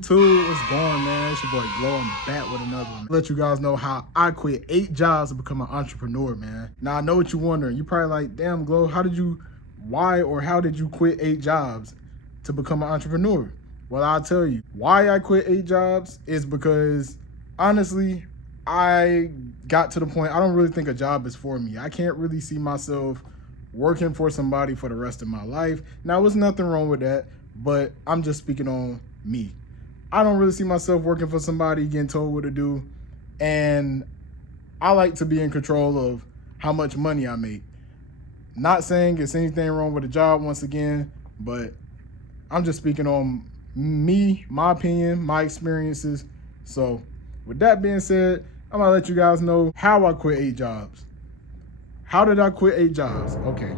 YouTube, what's going, man? It's your boy Glow. I'm back with another one. Let you guys know how I quit 8 jobs to become an entrepreneur, man. Now, I know what you're wondering. You're probably like, damn, Glow, how did you quit 8 jobs to become an entrepreneur? Well, I'll tell you. Why I quit 8 jobs is because, honestly, I got to the point, I don't really think a job is for me. I can't really see myself working for somebody for the rest of my life. Now, there's nothing wrong with that, but I'm just speaking on me. I don't really see myself working for somebody, getting told what to do, and I like to be in control of how much money I make. Not saying it's anything wrong with a job once again, but I'm just speaking on me, my opinion, my experiences. So with that being said, I'm gonna let you guys know how I quit 8 jobs. How did I quit 8 jobs? Okay.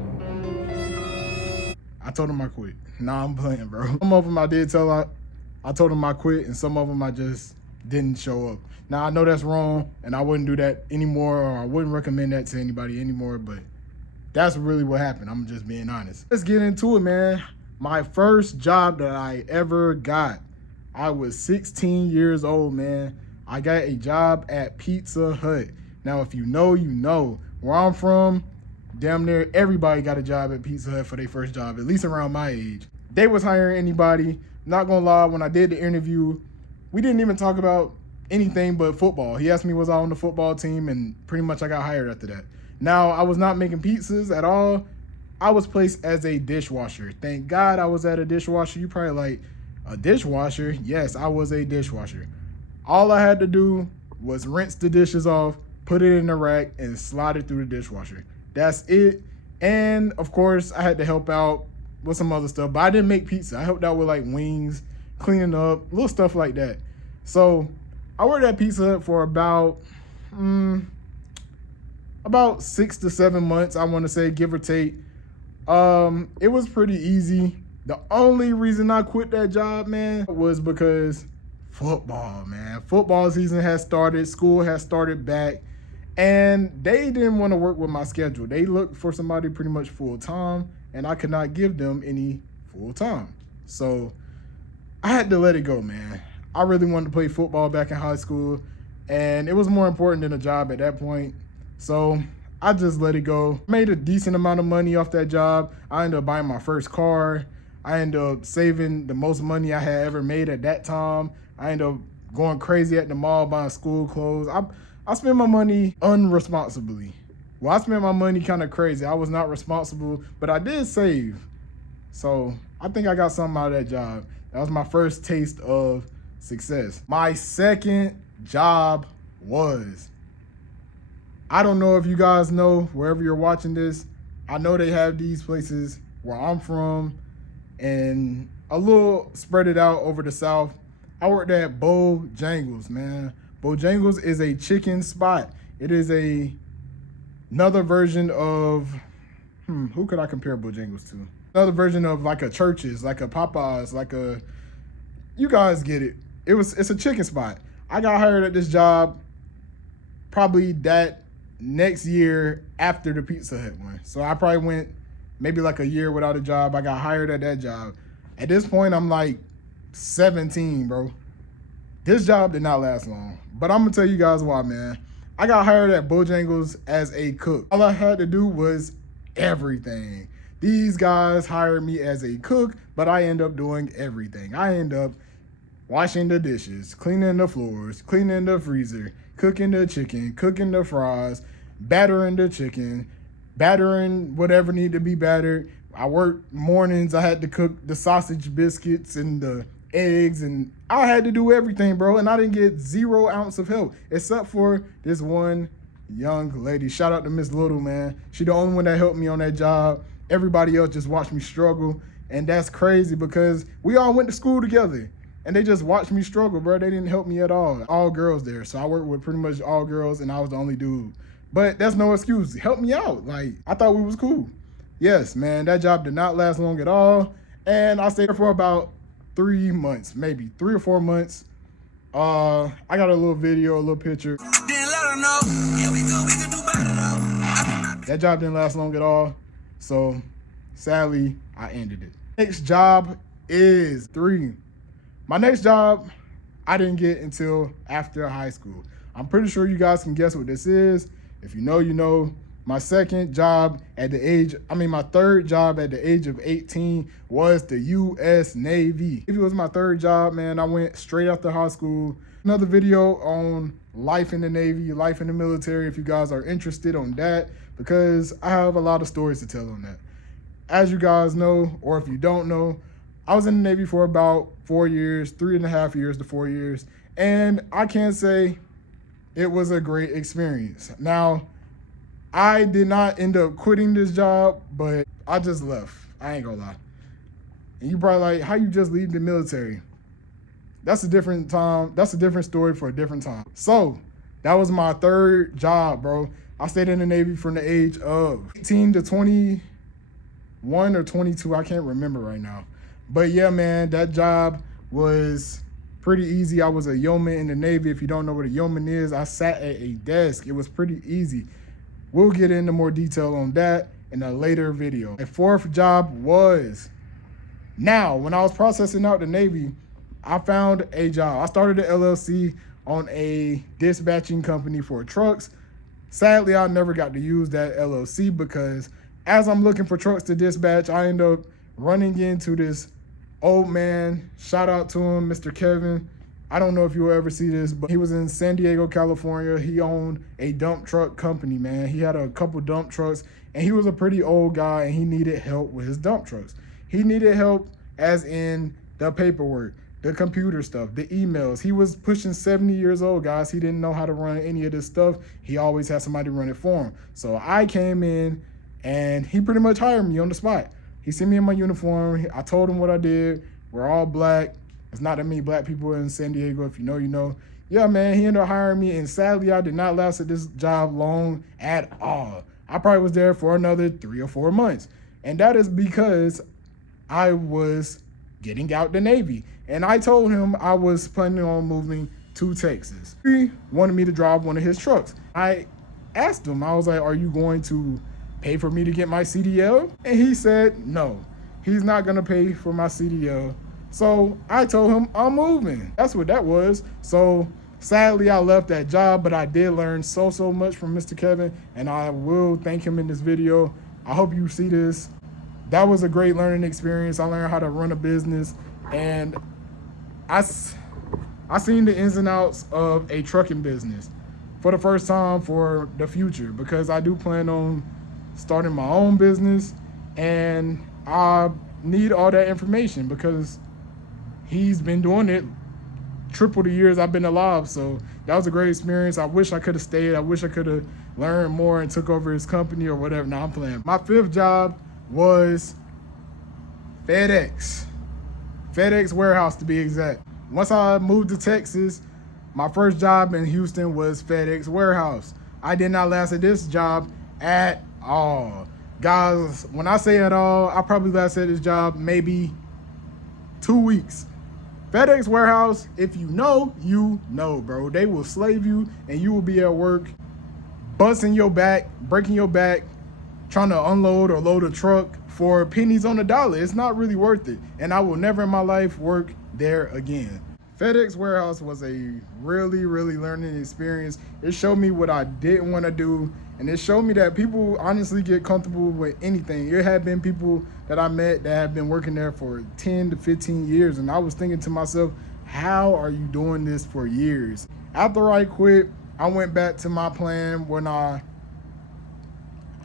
I told them I quit. Nah, I'm playing, bro. Some of them I did I told them I quit, and some of them I just didn't show up. Now, I know that's wrong, and I wouldn't do that anymore, or I wouldn't recommend that to anybody anymore, but that's really what happened. I'm just being honest. Let's get into it, man. My first job that I ever got, I was 16 years old, man. I got a job at Pizza Hut. Now, if you know, you know. Where I'm from, damn near everybody got a job at Pizza Hut for their first job, at least around my age. They was hiring anybody. Not gonna lie, when I did the interview, we didn't even talk about anything but football. He asked me was I on the football team, and pretty much I got hired after that. Now, I was not making pizzas at all. I was placed as a dishwasher. Thank God I was at a dishwasher. You probably like, a dishwasher? Yes, I was a dishwasher. All I had to do was rinse the dishes off, put it in the rack, and slide it through the dishwasher. That's it. And of course, I had to help out with some other stuff, but I didn't make pizza. I helped out with like wings, cleaning up, little stuff like that. So I worked at Pizza Hut for about 6 to 7 months, I want to say, give or take. It was pretty easy. The only reason I quit that job, man, was because football, man. Football season has started, school has started back, and they didn't want to work with my schedule. They looked for somebody pretty much full time, and I could not give them any full time. So I had to let it go, man. I really wanted to play football back in high school, and it was more important than a job at that point. So I just let it go. Made a decent amount of money off that job. I ended up buying my first car. I ended up saving the most money I had ever made at that time. I ended up going crazy at the mall buying school clothes. I spent my money unresponsibly. Well, I spent my money kind of crazy. I was not responsible, but I did save. So I think I got something out of that job. That was my first taste of success. My second job was, I don't know if you guys know, wherever you're watching this, I know they have these places where I'm from and a little spread it out over the South. I worked at Bojangles, man. Bojangles is a chicken spot. It is another version of, who could I compare Bojangles to? Another version of like a Church's, like a Popeyes, like a, you guys get it. It's a chicken spot. I got hired at this job probably that next year after the Pizza Hut one. So I probably went maybe like a year without a job. I got hired at that job. At this point, I'm like 17, bro. This job did not last long, but I'm gonna tell you guys why, man. I got hired at Bojangles as a cook. All I had to do was everything. These guys hired me as a cook, but I end up doing everything. I end up washing the dishes, cleaning the floors, cleaning the freezer, cooking the chicken, cooking the fries, battering the chicken, battering whatever needed to be battered. I worked mornings. I had to cook the sausage biscuits and the eggs, and I had to do everything, bro. And I didn't get 0 ounce of help, except for this one young lady. Shout out to Miss Little, man. She the only one that helped me on that job. Everybody else just watched me struggle. And that's crazy because we all went to school together. And they just watched me struggle, bro. They didn't help me at all. All girls there. So I worked with pretty much all girls, and I was the only dude. But that's no excuse. Help me out. Like, I thought we was cool. Yes, man, that job did not last long at all. And I stayed there for about 3 months, maybe 3 or 4 months. I got a little video, a little picture. That job didn't last long at all. So sadly, I ended it. Next job is 3. My next job, I didn't get until after high school. I'm pretty sure you guys can guess what this is. If you know, you know. My third job at the age of 18 was the U.S. Navy. If it was my third job, man, I went straight after high school. Another video on life in the Navy, life in the military, if you guys are interested on that, because I have a lot of stories to tell on that. As you guys know, or if you don't know, I was in the Navy for about 4 years, 3.5 years to 4 years, and I can't say it was a great experience. Now, I did not end up quitting this job, but I just left. I ain't gonna lie. And you probably like, how you just leave the military? That's a different time. That's a different story for a different time. So that was my third job, bro. I stayed in the Navy from the age of 18 to 21 or 22. I can't remember right now. But yeah, man, that job was pretty easy. I was a yeoman in the Navy. If you don't know what a yeoman is, I sat at a desk. It was pretty easy. We'll get into more detail on that in a later video. A fourth job was, now, when I was processing out the Navy, I found a job. I started an LLC on a dispatching company for trucks. Sadly, I never got to use that LLC because as I'm looking for trucks to dispatch, I end up running into this old man. Shout out to him, Mr. Kevin. I don't know if you'll ever see this, but he was in San Diego, California. He owned a dump truck company, man. He had a couple dump trucks, and he was a pretty old guy, and he needed help with his dump trucks. He needed help as in the paperwork, the computer stuff, the emails. He was pushing 70 years old, guys. He didn't know how to run any of this stuff. He always had somebody run it for him. So I came in, and he pretty much hired me on the spot. He sent me in my uniform. I told him what I did. We're all black. It's not that many black people in San Diego. If you know, you know. Yeah, man, he ended up hiring me, and sadly, I did not last at this job long at all. I probably was there for another 3 or 4 months, and that is because I was getting out the Navy, and I told him I was planning on moving to Texas. He wanted me to drive one of his trucks. I asked him, I was like, are you going to pay for me to get my CDL? And he said, no, he's not gonna pay for my CDL. So I told him I'm moving. That's what that was. So sadly, I left that job, but I did learn so much from Mr. Kevin, and I will thank him in this video. I hope you see this. That was a great learning experience. I learned how to run a business, and I seen the ins and outs of a trucking business for the first time for the future, because I do plan on starting my own business, and I need all that information because he's been doing it triple the years I've been alive. So that was a great experience. I wish I could have stayed. I wish I could have learned more and took over his company or whatever. Now I'm playing. My fifth job was FedEx warehouse, to be exact. Once I moved to Texas, my first job in Houston was FedEx warehouse. I did not last at this job at all. Guys, when I say at all, I probably last at this job maybe 2 weeks. FedEx warehouse, if you know, bro. They will slave you, and you will be at work busting your back, breaking your back, trying to unload or load a truck for pennies on the dollar. It's not really worth it, and I will never in my life work there again. FedEx warehouse was a really learning experience. It showed me what I didn't want to do, and it showed me that people honestly get comfortable with anything. There have been people that I met that have been working there for 10 to 15 years, and I was thinking to myself, how are you doing this for years? After I quit, I went back to my plan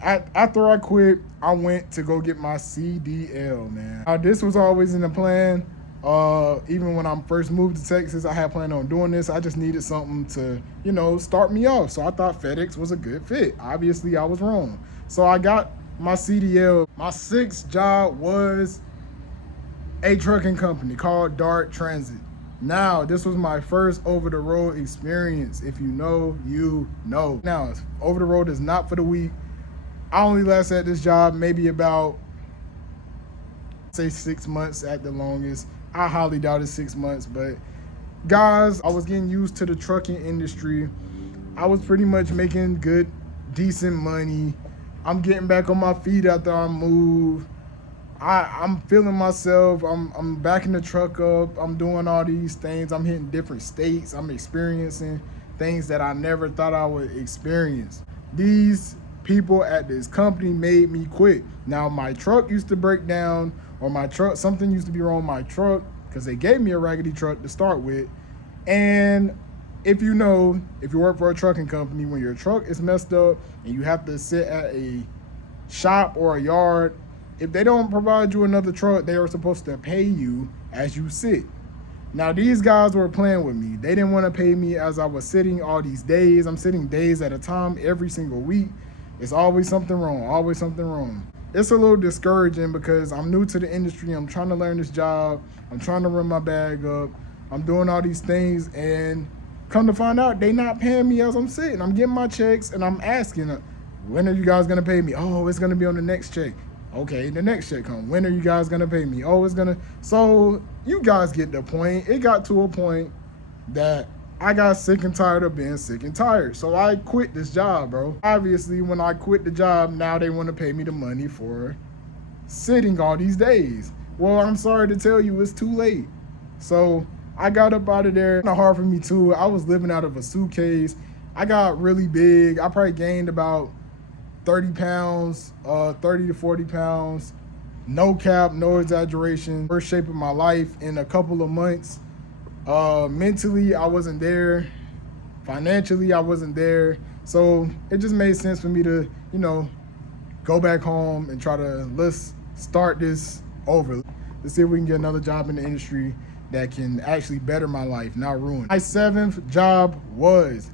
after I quit, I went to go get my CDL, man. This was always in the plan. Even when I first moved to Texas, I had planned on doing this. I just needed something to, start me off. So I thought FedEx was a good fit. Obviously, I was wrong. So I got my CDL. My sixth job was a trucking company called Dart Transit. Now, this was my first over-the-road experience. If you know, you know. Now, over the road is not for the weak. I only lasted at this job maybe about, say, 6 months at the longest. I highly doubt it's 6 months, but guys, I was getting used to the trucking industry. I was pretty much making good, decent money. I'm getting back on my feet after I moved. I'm feeling myself. I'm backing the truck up. I'm doing all these things. I'm hitting different states. I'm experiencing things that I never thought I would experience. These people at this company made me quit. Now my truck used to break down, or my truck, something used to be wrong with my truck, because they gave me a raggedy truck to start with. And if you know, if you work for a trucking company, when your truck is messed up and you have to sit at a shop or a yard, if they don't provide you another truck, they are supposed to pay you as you sit. Now these guys were playing with me. They didn't want to pay me as I was sitting all these days. I'm sitting days at a time every single week. It's always something wrong, always something wrong. It's a little discouraging because I'm new to the industry. I'm trying to learn this job. I'm trying to run my bag up. I'm doing all these things, and come to find out, they not paying me as I'm sitting. I'm getting my checks and I'm asking, when are you guys gonna pay me? Oh, it's gonna be on the next check. Okay, the next check come. When are you guys gonna pay me? Oh, it's gonna. So you guys get the point. It got to a point that I got sick and tired of being sick and tired. So I quit this job, bro. Obviously, when I quit the job, now they want to pay me the money for sitting all these days. Well, I'm sorry to tell you, it's too late. So I got up out of there. It's not hard for me too. I was living out of a suitcase. I got really big. I probably gained about 30 pounds, 30 to 40 pounds. No cap, no exaggeration. Worst shape of my life in a couple of months. Mentally, I wasn't there. Financially, I wasn't there. So it just made sense for me to, go back home and try to, let's start this over. Let's see if we can get another job in the industry that can actually better my life, not ruin it. My 7th job was,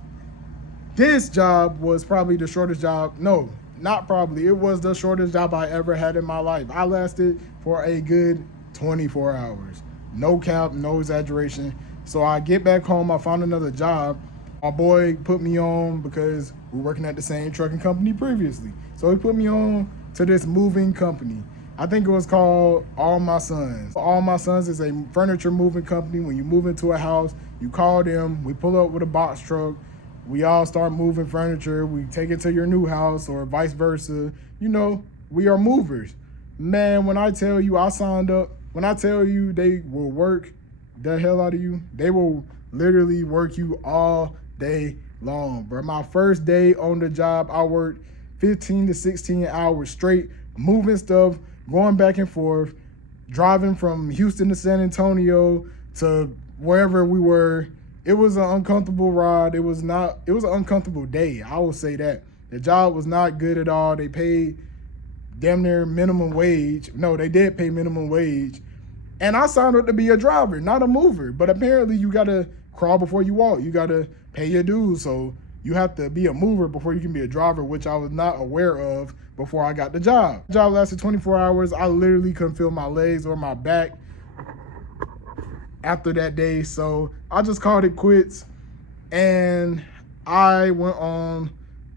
this job was probably the shortest job. No, not probably. It was the shortest job I ever had in my life. I lasted for a good 24 hours. No cap, no exaggeration. So I get back home, I found another job. My boy put me on because we were working at the same trucking company previously. So he put me on to this moving company. I think it was called All My Sons. All My Sons is a furniture moving company. When you move into a house, you call them, we pull up with a box truck, we all start moving furniture, we take it to your new house or vice versa. We are movers. Man, when I tell you I signed up, when I tell you they will work the hell out of you, they will literally work you all day long, bro. My first day on the job, I worked 15 to 16 hours straight, moving stuff, going back and forth, driving from Houston to San Antonio to wherever we were. It was an uncomfortable ride. It was an uncomfortable day. I will say that. The job was not good at all. They paid damn near minimum wage. No, they did pay minimum wage. And I signed up to be a driver, not a mover. But apparently you gotta crawl before you walk. You gotta pay your dues. So you have to be a mover before you can be a driver, which I was not aware of before I got the job. The job lasted 24 hours. I literally couldn't feel my legs or my back after that day. So I just called it quits and I went on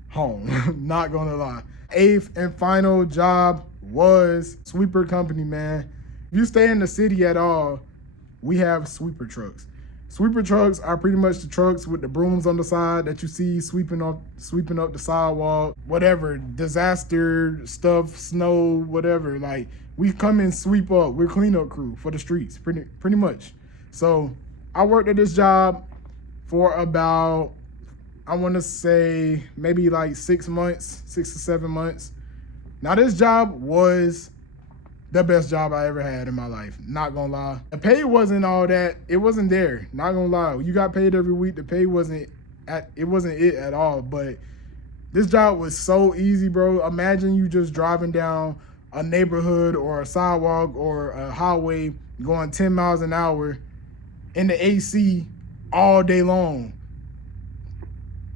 home. Not gonna lie. 8th and final job was sweeper company, man. If you stay in the city at all, we have sweeper trucks. Sweeper trucks are pretty much the trucks with the brooms on the side that you see sweeping up the sidewalk, whatever, disaster stuff, snow, whatever. Like, we come and sweep up. We're cleanup crew for the streets, pretty much. So I worked at this job for about, I want to say maybe like 6 months, 6 to 7 months. Now this job was the best job I ever had in my life. Not gonna lie. The pay wasn't all that. It wasn't there. Not gonna lie. You got paid every week. The pay wasn't it at all. But this job was so easy, bro. Imagine you just driving down a neighborhood or a sidewalk or a highway going 10 miles an hour in the AC all day long.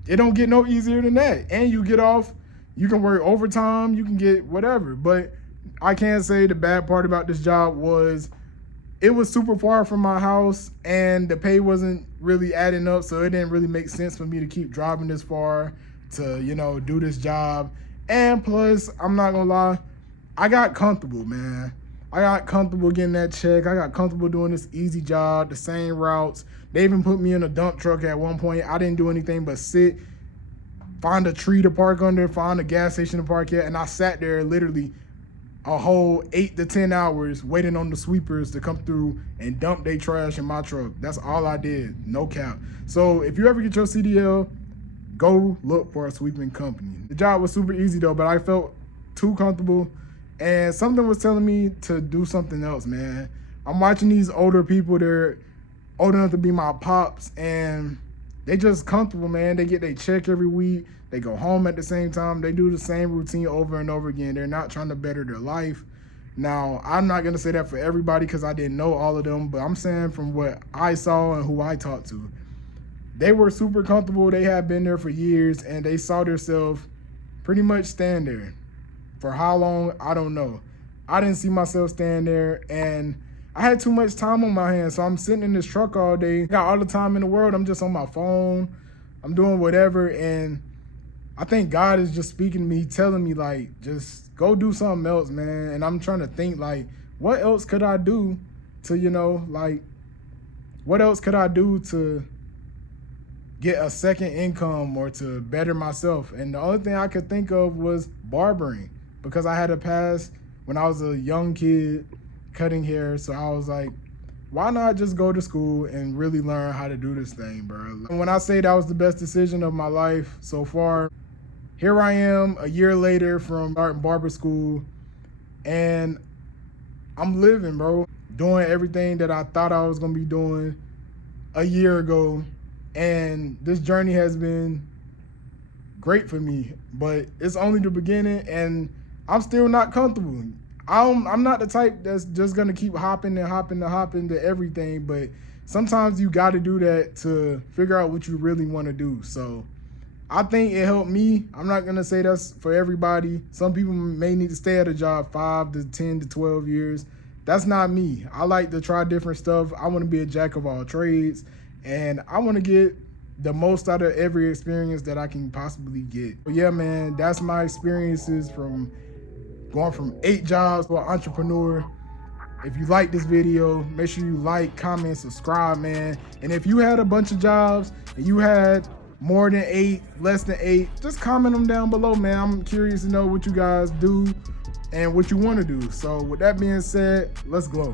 It don't get no easier than that. And you get off, you can work overtime, you can get whatever. But I can't say the bad part about this job was it was super far from my house and the pay wasn't really adding up, so it didn't really make sense for me to keep driving this far to, do this job. And plus, I'm not gonna lie, I got comfortable, man. I got comfortable getting that check. I got comfortable doing this easy job, the same routes. They even put me in a dump truck at one point. I didn't do anything but sit, find a tree to park under, find a gas station to park at, and I sat there literally a whole 8 to 10 hours waiting on the sweepers to come through and dump their trash in my truck. That's all I did, no cap. So if you ever get your CDL, go look for a sweeping company. The job was super easy though, but I felt too comfortable and something was telling me to do something else, man. I'm watching these older people, they're old enough to be my pops, and they just comfortable, man. They get their check every week. They go home at the same time. They do the same routine over and over again. They're not trying to better their life. Now, I'm not going to say that for everybody because I didn't know all of them, but I'm saying from what I saw and who I talked to, they were super comfortable. They had been there for years, and they saw themselves pretty much stand there. For how long, I don't know. I didn't see myself stand there, and I had too much time on my hands, so I'm sitting in this truck all day. Got all the time in the world. I'm just on my phone. I'm doing whatever, and I think God is just speaking to me, telling me, like, just go do something else, man. And I'm trying to think, like, what else could I do to, you know, like, what else could I do to get a second income or to better myself? And the only thing I could think of was barbering, because I had a past when I was a young kid cutting hair. So I was like, why not just go to school and really learn how to do this thing, bro? And when I say that was the best decision of my life so far, here I am a year later from starting barber school, and I'm living, bro, doing everything that I thought I was gonna be doing a year ago. And this journey has been great for me, but it's only the beginning, and I'm still not comfortable. I'm not the type that's just gonna keep hopping to everything, but sometimes you gotta do that to figure out what you really wanna do. So I think it helped me. I'm not gonna say that's for everybody. Some people may need to stay at a job 5 to 10 to 12 years. That's not me. I like to try different stuff. I wanna be a jack of all trades, and I wanna get the most out of every experience that I can possibly get. But yeah, man, that's my experiences from going from 8 jobs to an entrepreneur. If you like this video, make sure you like, comment, subscribe, man. And if you had a bunch of jobs and you had more than 8, less than 8, just comment them down below, man. I'm curious to know what you guys do and what you want to do. So with that being said, let's glow.